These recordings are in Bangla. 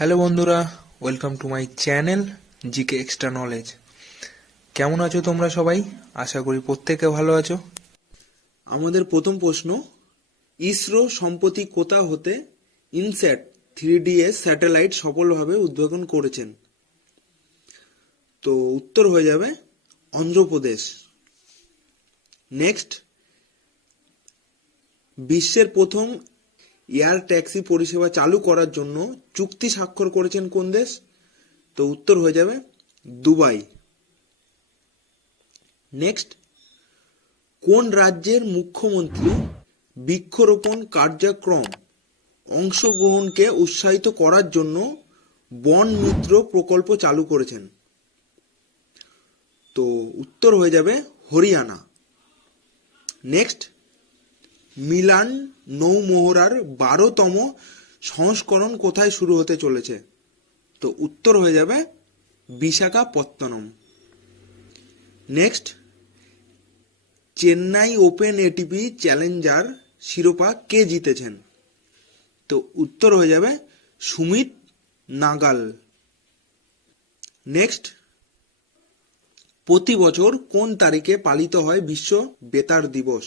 হ্যালো বন্ধুরা, welcome to my channel GK extra knowledge. কেমন আছো তোমরা সবাই? আশা করি প্রত্যেকে ভালো আছো। আমাদের প্রথম প্রশ্ন, ইসরো সম্প্রতি কোথা হতে ইনস্যাট 3DS স্যাটেলাইট সফলভাবে উদ্ভাবন করেছেন? তো উত্তর হয়ে যাবে অন্ধ্রপ্রদেশ। নেক্সট, বিশ্বের প্রথম এয়ার ট্যাক্সি পরিষেবা চালু করার জন্য চুক্তি স্বাক্ষর করেছেন কোন দেশ? তো উত্তর হয়ে যাবে দুবাই। নেক্সট, কোন রাজ্যের মুখ্যমন্ত্রী বৃক্ষরোপণ কার্যক্রম অংশগ্রহণকে উৎসাহিত করার জন্য বন মিত্র প্রকল্প চালু করেছেন? তো উত্তর হয়ে যাবে হরিয়ানা। নেক্সট, মিলান নৌমহড়ার 12তম সংস্করণ কোথায় শুরু হতে চলেছে? তো উত্তর হয়ে যাবে Visakhapatnam. Next, Chennai open ATP Challenger শিরোপা কে জিতেছেন? তো উত্তর হয়ে যাবে সুমিত নাগাল। নেক্সট, প্রতি বছর কোন তারিখে পালিত হয় বিশ্ব বেতার দিবস?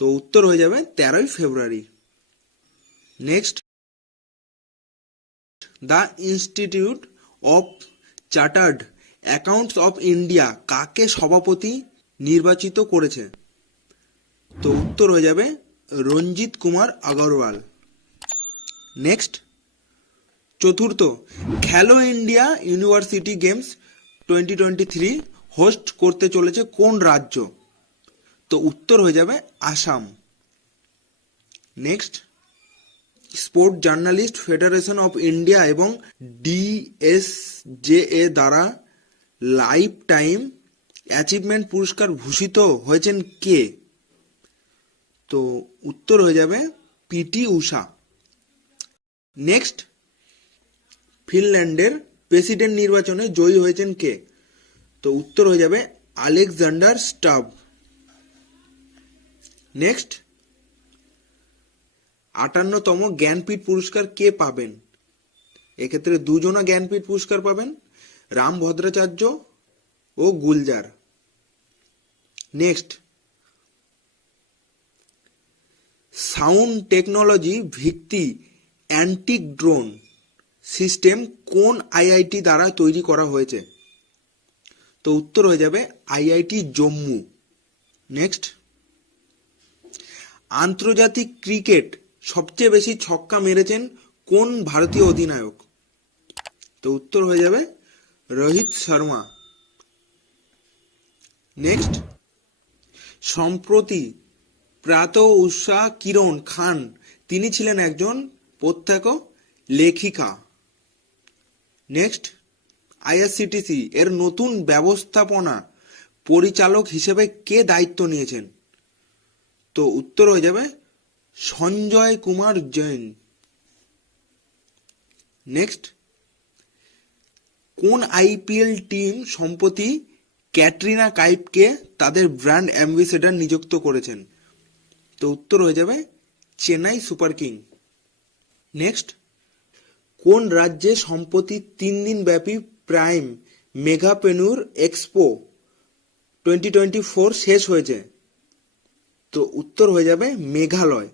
তো উত্তর হয়ে যাবে 13ই February. Next, the Institute of Chartered Accountants of India কাকে সভাপতি নির্বাচিত করেছে? তো উত্তর হয়ে যাবে রঞ্জিত কুমার আগরওয়াল। নেক্সট, চতুর্থ, খেলো ইন্ডিয়া ইউনিভার্সিটি গেমস 2023 হোস্ট করতে চলেছে কোন রাজ্য? তো উত্তর হয়ে যাবে Assam. Next, sport journalist federation of India এবং ডিএসজেএ দ্বারা লাইফ টাইম অ্যাচিভমেন্ট পুরস্কার ভূষিত হয়েছেন কে? তো উত্তর হয়ে যাবে পিটি উষা। নেক্সট, ফিনল্যান্ডের প্রেসিডেন্ট নির্বাচনে জয়ী হয়েছেন কে? তো উত্তর হয়ে যাবে আলেকজান্ডার স্টাব। নেক্সট, 58তম জ্ঞানপীঠ পুরস্কার কে পাবেন? এক্ষেত্রে দুজনা জ্ঞানপীঠ পুরস্কার পাবেন, রাম ভদ্রাচার্য ও গুলজার। নেক্সট, সাউন্ড টেকনোলজি ভিত্তি অ্যান্টিক ড্রোন সিস্টেম কোন আইআইটি দ্বারা তৈরি করা হয়েছে? তো উত্তর হয়ে যাবে আইআইটি জম্মু। নেক্সট, আন্তর্জাতিক ক্রিকেট সবচেয়ে বেশি ছক্কা মেরেছেন কোন ভারতীয় অধিনায়ক? তো উত্তর হয়ে যাবে রোহিত শর্মা। নেক্সট, সম্প্রতি প্রাত উষা কিরণ খান তিনি ছিলেন একজন প্রখ্যাত লেখিকা। নেক্সট, আইআরসিটিসি এর নতুন ব্যবস্থাপনা পরিচালক হিসেবে কে দায়িত্ব নিয়েছেন? তো উত্তর হয়ে যাবে সঞ্জয় কুমার জৈন। নেক্সট, কোন আইপিএল টিম সম্প্রতি ক্যাটরিনা কাইফকে তাদের ব্র্যান্ড অ্যাম্বাসেডর নিযুক্ত করেছেন? তো উত্তর হয়ে যাবে চেন্নাই সুপার কিং। নেক্সট, কোন রাজ্যে সম্প্রতি 3 দিন ব্যাপী প্রাইম মেগাপ্রেনিউর এক্সপো 2024 শেষ হয়েছে? তো উত্তর হয়ে যাবে Meghalaya.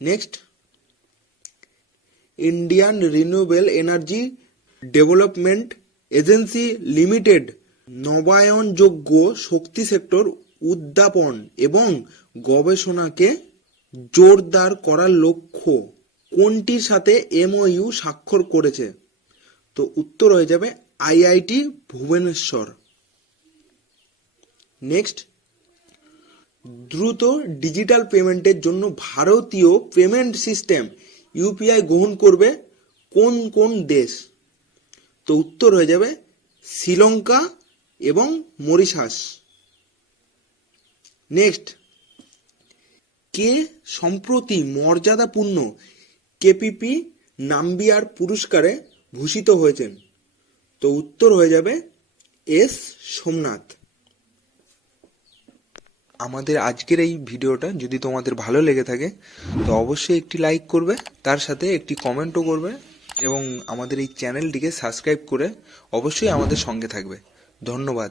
Next, Indian Renewable Energy Development Agency Limited নবায়নযোগ্য শক্তি সেক্টর উদ্যাপন এবং গবেষণাকে জোরদার করার লক্ষ্য কোনটির সাথে এমওইউ স্বাক্ষর করেছে? তো উত্তর হয়ে যাবে আইআইটি ভুবনেশ্বর। নেক্সট, দ্রুত ডিজিটাল পেমেন্টের জন্য ভারতীয় পেমেন্ট সিস্টেম ইউপিআই গ্রহণ করবে কোন কোন দেশ? তো উত্তর হয়ে যাবে শ্রীলঙ্কা এবং মরিশাস। নেক্সট, কে সম্প্রতি মর্যাদাপূর্ণ কেপিপি নাম্বিয়ার পুরস্কারে ভূষিত হয়েছেন? তো উত্তর হয়ে যাবে এস সোমনাথ। আমাদের আজকের এই ভিডিওটা যদি তোমাদের ভালো লেগে থাকে তো অবশ্যই একটি লাইক করবে, তার সাথে একটি কমেন্টও করবে এবং আমাদের এই চ্যানেলটিকে সাবস্ক্রাইব করে অবশ্যই আমাদের সঙ্গে থাকবে। ধন্যবাদ।